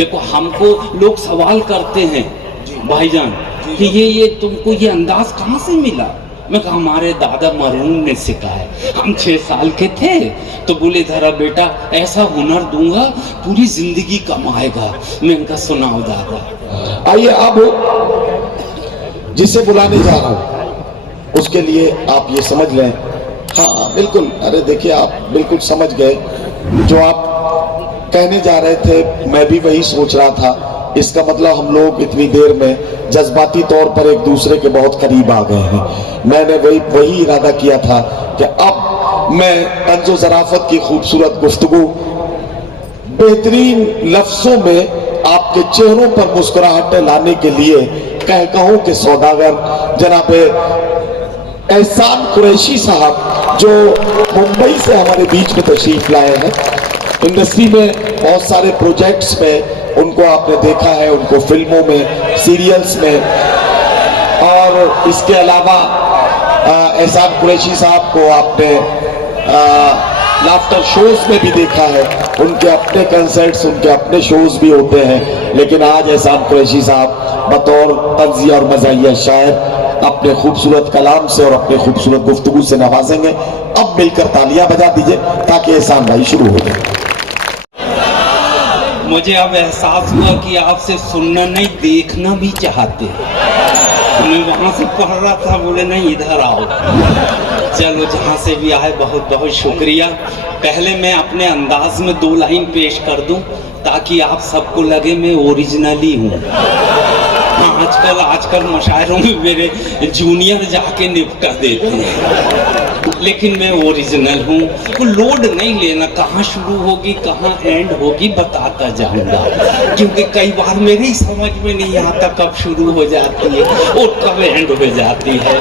देखो हमको लोग सवाल करते हैं भाईजान कि ये तुमको ये अंदाज कहाँ से मिला। मैं कहा हमारे दादा मरहूम ने सिखाया। हम 6 साल के थे तो बोले धरा बेटा ऐसा हुनर दूंगा पूरी जिंदगी कमाएगा। मैं उनका सुनाओ दादा। आइए अब जिसे बुलाने जा रहा हूं उसके लिए आप ये समझ लें। हाँ बिल्कुल, अरे देखिए आप बिल्कुल समझ गए जो आप कहने जा रहे थे, मैं भी वही सोच रहा था। इसका मतलब हम लोग इतनी देर में जज्बाती तौर पर एक दूसरे के बहुत करीब आ गए हैं। मैंने वही इरादा किया था कि अब मैं तंजो ज़राफत की खूबसूरत गुफ्तगू बेहतरीन लफ्जों में आपके चेहरों पर मुस्कुराहटें लाने के लिए कहूं कि सौदागर जनाब एहसान कुरैशी साहब जो मुंबई से हमारे बीच में तशरीफ लाए हैं। इंडस्ट्री में बहुत सारे प्रोजेक्ट्स में उनको आपने देखा है, उनको फिल्मों में, सीरियल्स में, और इसके अलावा एहसान कुरैशी साहब को आपने लाफ्टर शोज में भी देखा है। उनके अपने कंसर्ट्स, उनके अपने शोज भी होते हैं। लेकिन आज एहसान कुरैशी साहब बतौर तंज़िया और मज़ाहिया शायर अपने खूबसूरत कलाम से और अपने खूबसूरत गुफ्तगू से नवाजेंगे। अब मिलकर तालियां बजा दीजिए ताकि एहसान भाई शुरू हो जाए। मुझे अब एहसास हुआ कि आपसे सुनना नहीं देखना भी चाहते। मैं वहां से पढ़ रहा था, बोले नहीं इधर आओ। चलो जहाँ से भी आए बहुत बहुत शुक्रिया। पहले मैं अपने अंदाज में 2 लाइन पेश कर दूं ताकि आप सबको लगे मैं ओरिजिनली हूँ। आजकल मुशायरों में मेरे जूनियर जाके निपटा देते हैं, लेकिन मैं ओरिजिनल हूँ। तो लोड नहीं लेना, कहाँ शुरू होगी कहाँ एंड होगी बताता जाऊंगा, क्योंकि कई बार मेरे ही समझ में नहीं आता कब शुरू हो जाती है और कब एंड हो जाती है।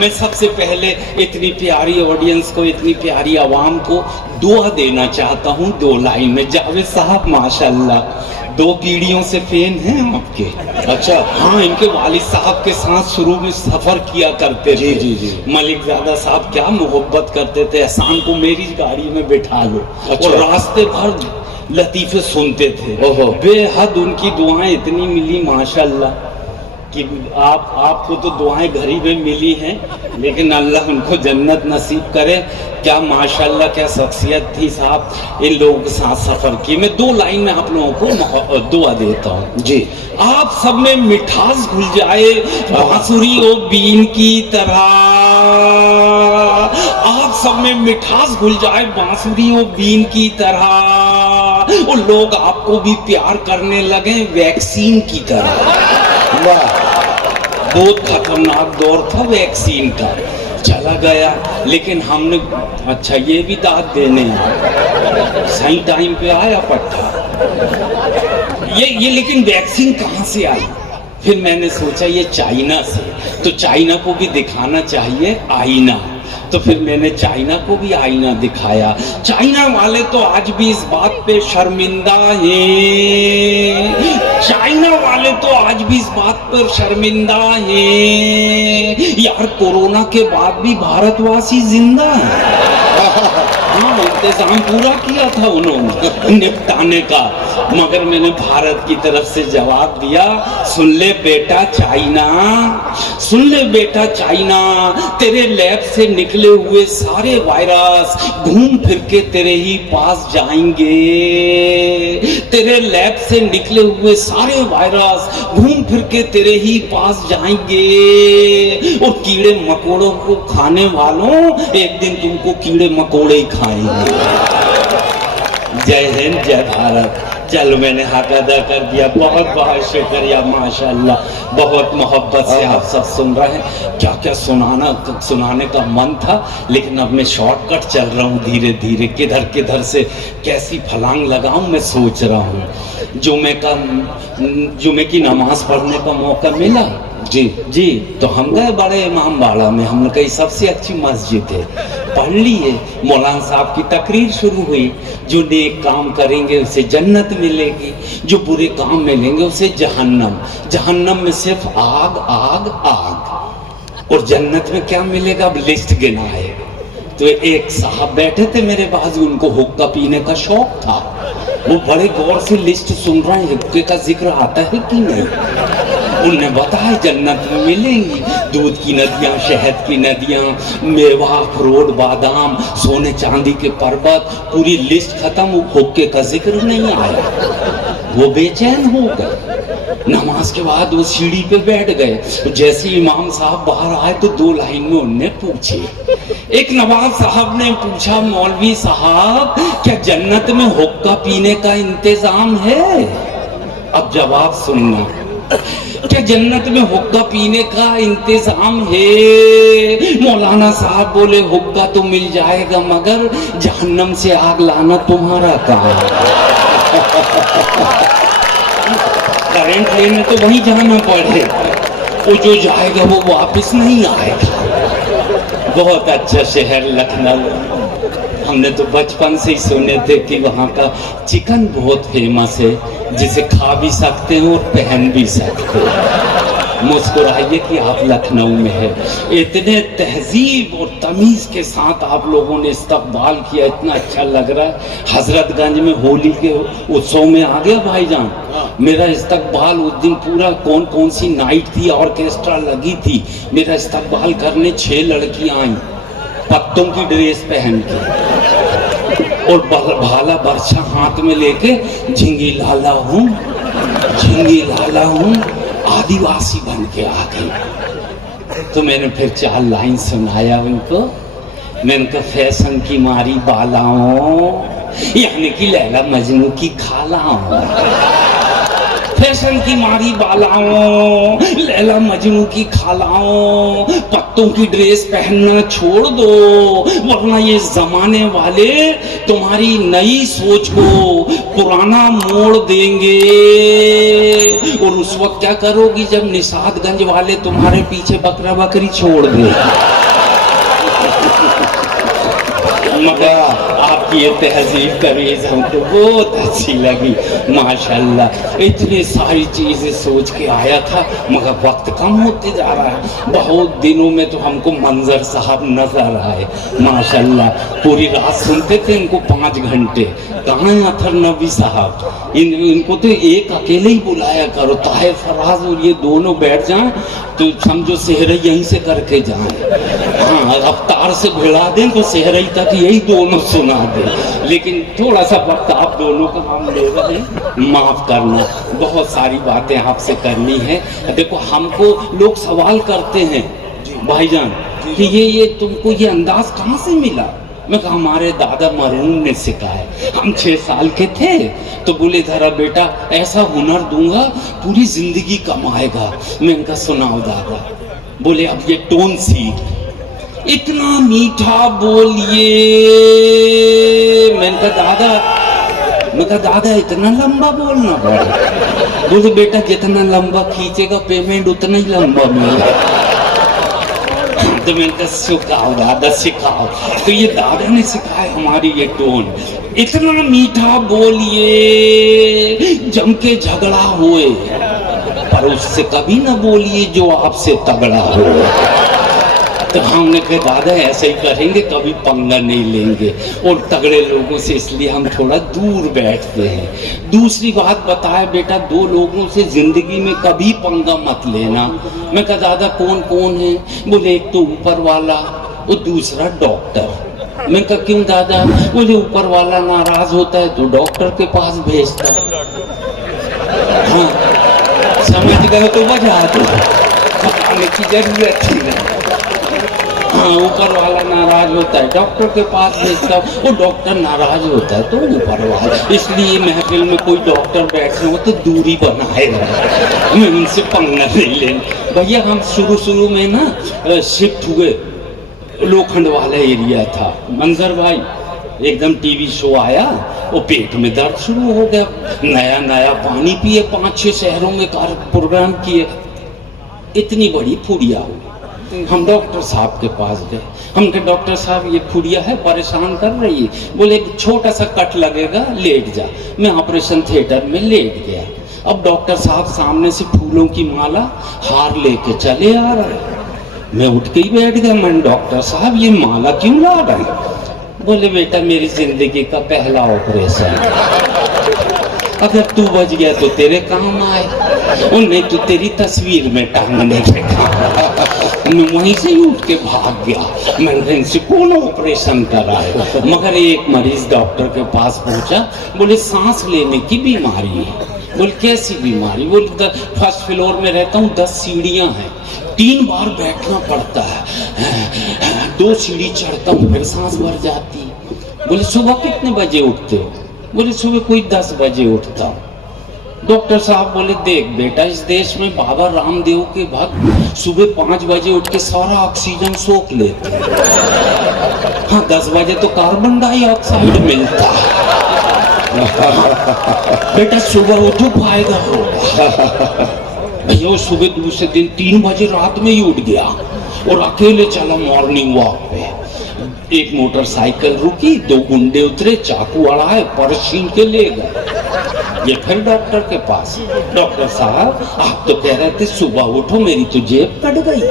मैं सबसे पहले इतनी प्यारी ऑडियंस को, इतनी प्यारी आवाम को दुआ देना चाहता हूँ 2 लाइन में। जावेद साहब माशाल्लाह 2 पीढ़ियों से फैन हैं आपके। अच्छा हाँ, इनके वालिद साहब के साथ शुरू में सफर किया करते थे। जी। मलिक ज़ादा साहब क्या मोहब्बत करते थे, एहसान को मेरी गाड़ी में बिठा लो। अच्छा। और रास्ते भर लतीफ़े सुनते थे। बेहद उनकी दुआएं इतनी मिली माशाल्लाह कि आपको तो दुआएं घरी में मिली हैं, लेकिन अल्लाह उनको जन्नत नसीब करे। क्या माशाल्लाह क्या शख्सियत थी साहब। इन लोगों के साथ सफर की। मैं 2 लाइन में आप लोगों को दुआ देता हूँ जी। आप सब में मिठास घुल जाए बांसुरी ओ बीन की तरह। आप सब में मिठास घुल जाए बांसुरी ओ बीन की तरह। और लोग आपको भी प्यार करने लगे वैक्सीन की तरह। बहुत खतरनाक दौर था वैक्सीन का, चला गया। लेकिन हमने अच्छा ये भी दाद देने सही टाइम पे आया पट्टा ये लेकिन वैक्सीन कहाँ से आई। फिर मैंने सोचा ये चाइना से, तो चाइना को भी दिखाना चाहिए आईना। तो फिर मैंने चाइना को भी आईना दिखाया। चाइना वाले तो आज भी इस बात पे शर्मिंदा हैं। चाइना वाले तो आज भी इस बात पर शर्मिंदा हैं यार, कोरोना के बाद भी भारतवासी जिंदा हैं। हाँ, इंतजाम पूरा किया था उन्होंने निपटाने का, मगर मैंने भारत की तरफ से जवाब दिया, सुन ले बेटा चाइना, सुन ले बेटा चाइना, तेरे लैब से निकले हुए सारे वायरस घूम फिर के तेरे ही पास जाएंगे। तेरे लैब से निकले हुए सारे वायरस घूम फिर के तेरे ही पास जाएंगे। और कीड़े मकोड़ों को खाने वालों एक दिन तुमको कीड़े मकोड़े ही खाएंगे। जय हिंद जय भारत। चलो मैंने हक अदा कर दिया, बहुत बहुत शुक्रिया माशाल्लाह। बहुत मोहब्बत से आप सब सुन रहे हैं। क्या क्या सुनाने का मन था, लेकिन अब मैं शॉर्टकट चल रहा हूँ धीरे धीरे। किधर किधर से कैसी फलांग लगाऊं मैं सोच रहा हूँ। जुमे की नमाज पढ़ने का मौका मिला जी तो हम गए बड़े इमाम बाड़ा में। हमने कही सबसे अच्छी मस्जिद है, पढ़ लिए। मौलाना साहब की तकरीर शुरू हुई, जो नेक काम करेंगे उसे जन्नत मिलेगी, जो बुरे काम मिलेंगे उसे जहन्नम। जहन्नम में सिर्फ आग आग आग, और जन्नत में क्या मिलेगा अब लिस्ट गिना है। तो एक साहब बैठे थे मेरे बाजू, उनको हुक्का पीने का शौक था। वो बड़े गौर से लिस्ट सुन रहे हैं, हुक्के का जिक्र आता है कि नहीं। उन्होंने बताया जन्नत में मिलेंगी दूध की नदियां, शहद की नदियां, मेवा, अखरोट, बादाम, सोने चांदी के पर्वत, पूरी लिस्ट खत्म, हुक्के का जिक्र नहीं आया। वो बेचैन हो गए। नमाज के बाद वो सीढ़ी पे बैठ गए। जैसे इमाम साहब बाहर आए तो 2 लाइन में उनने पूछे। एक नवाब साहब ने पूछा, मौलवी साहब क्या जन्नत में हुक्का पीने का इंतजाम है? अब जवाब सुनना, क्या जन्नत में हुक्का पीने का इंतजाम है? मौलाना साहब बोले हुक्का तो मिल जाएगा मगर जहन्नम से आग लाना तुम्हारा काम। करंट लेने तो वहीं जाना पड़े, वो जो जाएगा वो वापस नहीं आएगा। बहुत अच्छा शहर लखनऊ, हमने तो बचपन से ही सुने थे कि वहाँ का चिकन बहुत फेमस है, जिसे खा भी सकते हैं और पहन भी सकते हैं। मुस्कुराइए कि आप लखनऊ में है। इतने तहजीब और तमीज के साथ आप लोगों ने इस्तकबाल किया, इतना अच्छा लग रहा है। हजरतगंज में होली के उत्सव में आ गया भाईजान मेरा इस्तकबाल। उस दिन पूरा कौन कौन सी नाइट थी, ऑर्केस्ट्रा लगी थी, मेरा इस्तकबाल करने 6 लड़कियां आई पत्तों की ड्रेस पहन के और भाला बर्छा हाथ में लेके, झिंगी लाला हूँ, झिंगी लाला हूँ, आदिवासी बन के आ गई। तो मैंने फिर 4 लाइन सुनाया उनको। मैंने कहा फैशन की मारी बालाओं, यानी कि लैला मजनू की खालाओं। फैशन की मारी बालाओं, लैला मजनू की खालाओं, पत्तों की ड्रेस पहनना छोड़ दो, वरना ये जमाने वाले तुम्हारी नई सोच को पुराना मोड़ देंगे। और उस वक्त क्या करोगी जब निशादगंज वाले तुम्हारे पीछे बकरा बकरी छोड़ दे। मगर आपकी ये तहजीब तमीज़ हमको बहुत अच्छी लगी माशाल्लाह। इतनी सारी चीज़ें सोच के आया था मगर वक्त कम होते जा रहा है। बहुत दिनों में तो हमको मंजर साहब नजर आए माशाल्लाह। पूरी रात सुनते थे इनको 5 घंटे। कहाँ है अथर नबी साहब, इनको तो एक अकेले ही बुलाया करो। ताहे फराज और ये दोनों बैठ जाएं तो समझो सेहरे यहीं से करके जाएं। हाँ अवतार से भिड़ा दें तो सेहरे तक यही दोनों सुना दे। लेकिन थोड़ा सा वक्त आप दोनों का हम ले रहे हैं, माफ करना। बहुत सारी बातें आपसे करनी है। देखो हमको लोग सवाल करते हैं भाईजान कि ये तुमको ये अंदाज कहाँ से मिला? मैं कहा हमारे दादा मरहूम ने सिखाया। हम 6 साल के थे तो बोले धरा बेटा ऐसा हुनर दूंगा पूरी जिंदगी कमाएगा। मैं इनका सुनाओ दादा। बोले अब ये टोन सीख, इतना मीठा बोलिए। मैंने कहा दादा इतना लंबा बोलना पड़ा। बोले बेटा जितना लंबा खींचेगा पेमेंट उतना ही लंबा मिलेगा। तो मैंने कहा सिखाओ दादा सिखाओ। तो ये दादा ने सिखाया हमारी ये टोन, इतना मीठा बोलिए जम के झगड़ा हुए, पर उससे कभी ना बोलिए जो आपसे तगड़ा हो। तो हमने कहा दादा ऐसे ही करेंगे, कभी पंगा नहीं लेंगे। और तगड़े लोगों से इसलिए हम थोड़ा दूर बैठते हैं। दूसरी बात बताया बेटा 2 लोगों से जिंदगी में कभी पंगा मत लेना। मैं कहा दादा कौन कौन है? बोले एक तो ऊपर वाला और दूसरा डॉक्टर। मैं कहा क्यों दादा? बोले ऊपर वाला नाराज होता है तो डॉक्टर के पास भेजता है। हाँ समझ गए तो वजह तो बताने की जरूरत ही नहीं। हाँ ऊपर वाला नाराज होता है डॉक्टर के पास भेजता है, वो डॉक्टर नाराज होता है तो ऊपर वाला। इसलिए महफिल में कोई डॉक्टर बैठे हो तो दूरी बनाए रहे, मैं उनसे पंगा नहीं लेंगे। भैया हम शुरू में ना शिफ्ट हुए, लोखंड वाला एरिया था। मंजर भाई एकदम टीवी शो आया वो पेट में दर्द शुरू हो गया। नया पानी पिए, 5-6 शहरों में प्रोग्राम किए, इतनी बड़ी फुड़िया हुई। हम डॉक्टर साहब के पास गए। हम कहे डॉक्टर साहब ये फुड़िया है परेशान कर रही है। बोले एक छोटा सा कट लगेगा लेट जा। मैं ऑपरेशन थिएटर में लेट गया। अब डॉक्टर साहब सामने से फूलों की माला हार लेके चले आ रहे। मैं उठ के ही बैठ गया। मैंने डॉक्टर साहब ये माला क्यों ला रहे? बोले बेटा मेरी जिंदगी का पहला ऑपरेशन, अगर तू बच गया तो तेरे काम आए और नहीं तो तेरी तस्वीर में टांगने के काम। मैं वहीं से ही उठ के भाग गया। मैंने इनसे कौन ऑपरेशन करा है? मगर एक मरीज डॉक्टर के पास पहुंचा, बोले सांस लेने की बीमारी है। बोले कैसी बीमारी? बोले फर्स्ट फ्लोर में रहता हूँ, 10 सीढ़ियां हैं, 3 बार बैठना पड़ता है, 2 सीढ़ी चढ़ता हूँ फिर सांस भर जाती है। बोले सुबह कितने बजे उठते हो? बोले सुबह कोई 10 बजे उठता हूँ। डॉक्टर साहब बोले देख बेटा, इस देश में बाबा रामदेव के भक्त सुबह 5 बजे उठ के सारा ऑक्सीजन सोख लेते हैं। हाँ 10 बजे तो कार्बन डाइऑक्साइड मिलता है। बेटा सुबह उठो, फायदा होगा। भैया सुबह दूसरे दिन 3 बजे रात में ही उठ गया और अकेले चला मॉर्निंग वॉक पे। एक मोटरसाइकिल रुकी, 2 गुंडे उतरे, चाकू अड़ाए, पर्स छीन के ले गए। ये फिर डॉक्टर के पास, डॉक्टर साहब आप तो कह रहे थे सुबह उठो, मेरी तो जेब कट गई।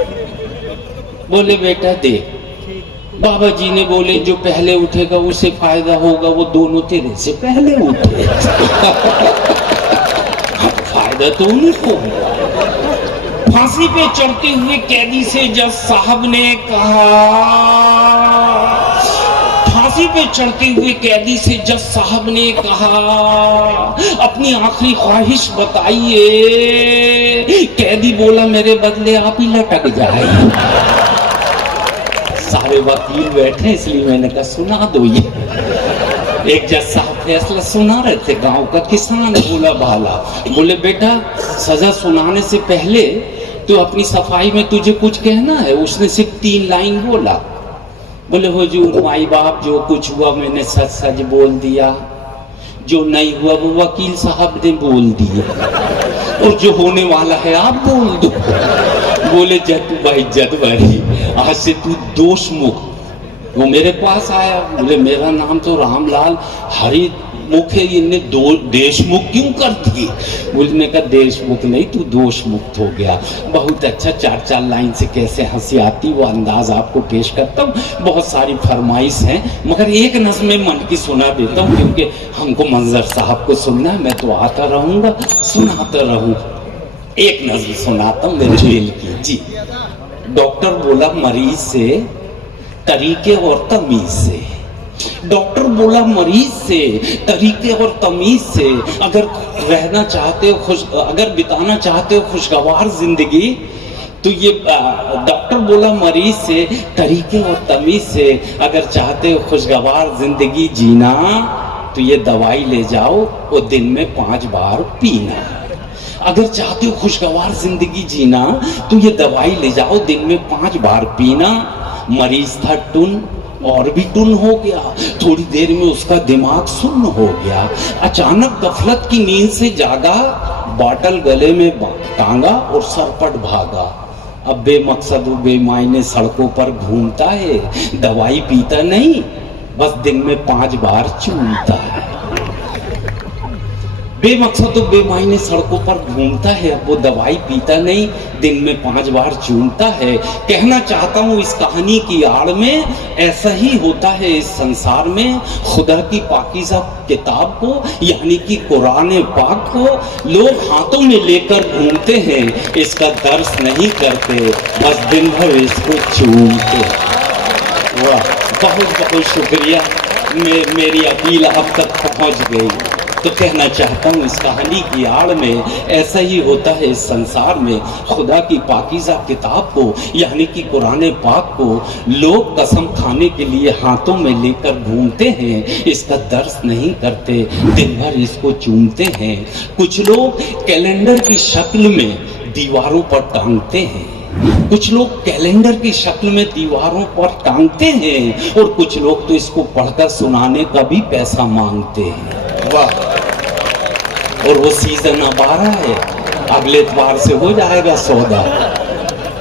बोले बेटा देख, बाबा जी ने बोले जो पहले उठेगा उसे फायदा होगा, वो दोनों तेरे से पहले उठे। फायदा तो उन्हीं को। फांसी पे चढ़ते हुए कैदी से जज साहब ने कहा, फांसी पे चढ़ते हुए कैदी से जज साहब ने कहा अपनी आखिरी ख्वाहिश बताइए। कैदी बोला मेरे बदले आप ही लटक जाए। सारे वकील बैठे इसलिए मैंने कहा सुना दो ये। एक जज साहब फैसला सुना रहे थे, गांव का किसान बोला भाला, बोले बेटा सजा सुनाने से पहले तो अपनी सफाई में तुझे कुछ कहना है। उसने सिर्फ 3 लाइन बोला। बोले हुजूर माई बाप जो कुछ हुआ मैंने सच सच बोल दिया, जो नहीं हुआ वो वकील साहब ने बोल दिया, और जो होने वाला है आप बोल दो। बोले जद भाई जद भाई आज से तू दोष मुक्त। वो मेरे पास आया, बोले मेरा नाम तो रामलाल हरी मुख है, इन्हें देशमुख क्यों कर दिए? बोलने का देशमुख नहीं, तू दोष मुक्त हो गया। बहुत अच्छा 4 लाइन से कैसे हंसी आती वो अंदाज आपको पेश करता हूँ। बहुत सारी फरमाइश है मगर एक नज़्म में मन की सुना देता हूँ, क्योंकि हमको मंजर साहब को सुनना है। मैं तो आता रहूंगा, सुनाता रहूंगा। एक नज़्म सुनाता हूँ मेरे दिल की। जी, डॉक्टर बोला मरीज से तरीके और तमीज से। डॉक्टर बोला मरीज से तरीके और तमीज से, अगर रहना चाहते हो अगर बिताना चाहते हो खुशगवार जिंदगी तो ये डॉक्टर बोला मरीज से तरीके और तमीज से, अगर चाहते हो खुशगवार जिंदगी जीना तो ये दवाई ले जाओ और दिन में 5 बार पीना। अगर चाहते हो खुशगवार जिंदगी जीना तो ये दवाई ले जाओ, दिन में 5 बार पीना। मरीज था टुन और भी टुन हो गया। थोड़ी देर में उसका दिमाग सुन्न हो गया। अचानक गफलत की नींद से जागा, बॉटल गले में टांगा और सरपट भागा। अब बेमकसद बेमायने सड़कों पर घूमता है, दवाई पीता नहीं, बस दिन में 5 बार चूमता है। बेमकसद बेमायने सड़कों पर घूमता है, अब वो दवाई पीता नहीं, दिन में 5 बार चूमता है। कहना चाहता हूँ इस कहानी की आड़ में ऐसा ही होता है इस संसार में। खुदा की पाकीज़ा किताब को यानी कि कुरान पाक को लोग हाथों में लेकर घूमते हैं, इसका दर्स नहीं करते, बस दिन भर इसको चूमते। वाह, बहुत बहुत शुक्रिया, मेरी अपील अब तक पहुँच गई। तो कहना चाहता हूँ इस कहानी की आड़ में ऐसा ही होता है इस संसार में। खुदा की पाकीज़ा किताब को यानी कि कुरान पाक को लोग कसम खाने के लिए हाथों में लेकर घूमते हैं, इसका दर्स नहीं करते, दिन भर इसको चूमते हैं। कुछ लोग कैलेंडर की शक्ल में दीवारों पर टांगते हैं, कुछ लोग कैलेंडर की शक्ल में दीवारों पर टांगते हैं, और कुछ लोग तो इसको पढ़कर सुनाने का भी पैसा मांगते हैं। वाह, और वो सीजन अब आ रहा है, अगले इतवार से हो जाएगा सौदा।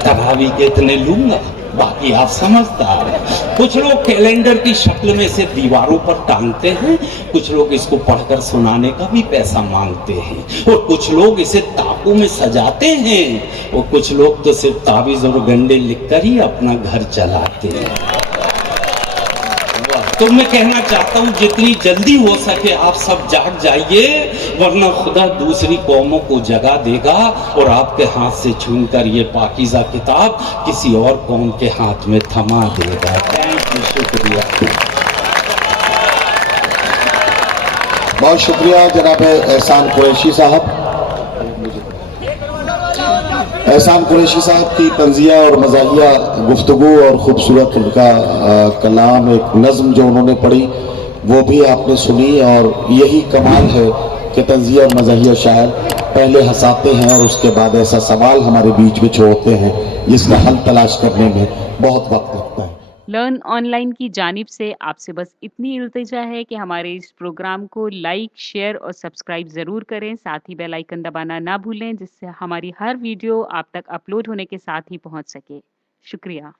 तरावी के इतने लूंगा, बाकी आप समझदार हैं। कुछ लोग कैलेंडर की शक्ल में इसे दीवारों पर टांगते हैं, कुछ लोग इसको पढ़कर सुनाने का भी पैसा मांगते हैं, और कुछ लोग इसे ताकों में सजाते हैं, और कुछ लोग तो सिर्फ ताबीज और गंडे लिखकर ही अपना घर चलाते हैं। तो मैं कहना चाहता हूं जितनी जल्दी हो सके आप सब जाग जाइए, वरना खुदा दूसरी कौमों को जगा देगा और आपके हाथ से छूकर ये पाकीज़ा किताब किसी और कौम के हाथ में थमा देगा। थैंक यू, शुक्रिया। बहुत शुक्रिया जनाब एहसान कुरैशी साहब। एहसान कुरैशी साहब की तंजिया और मज़ाहिया गुफ्तगू और ख़ूबसूरत उनका कलाम, एक नज़्म जो उन्होंने पढ़ी वो भी आपने सुनी, और यही कमाल है कि तंजिया और मज़ाहिया शायर पहले हंसाते हैं और उसके बाद ऐसा सवाल हमारे बीच में छोड़ते हैं जिसका हल तलाश करने में बहुत वक्त लगता है। लर्न ऑनलाइन की जानिब से आपसे बस इतनी इल्तिजा है कि हमारे इस प्रोग्राम को लाइक, शेयर और सब्सक्राइब ज़रूर करें। साथ ही बेल आइकन दबाना ना भूलें, जिससे हमारी हर वीडियो आप तक अपलोड होने के साथ ही पहुंच सके। शुक्रिया।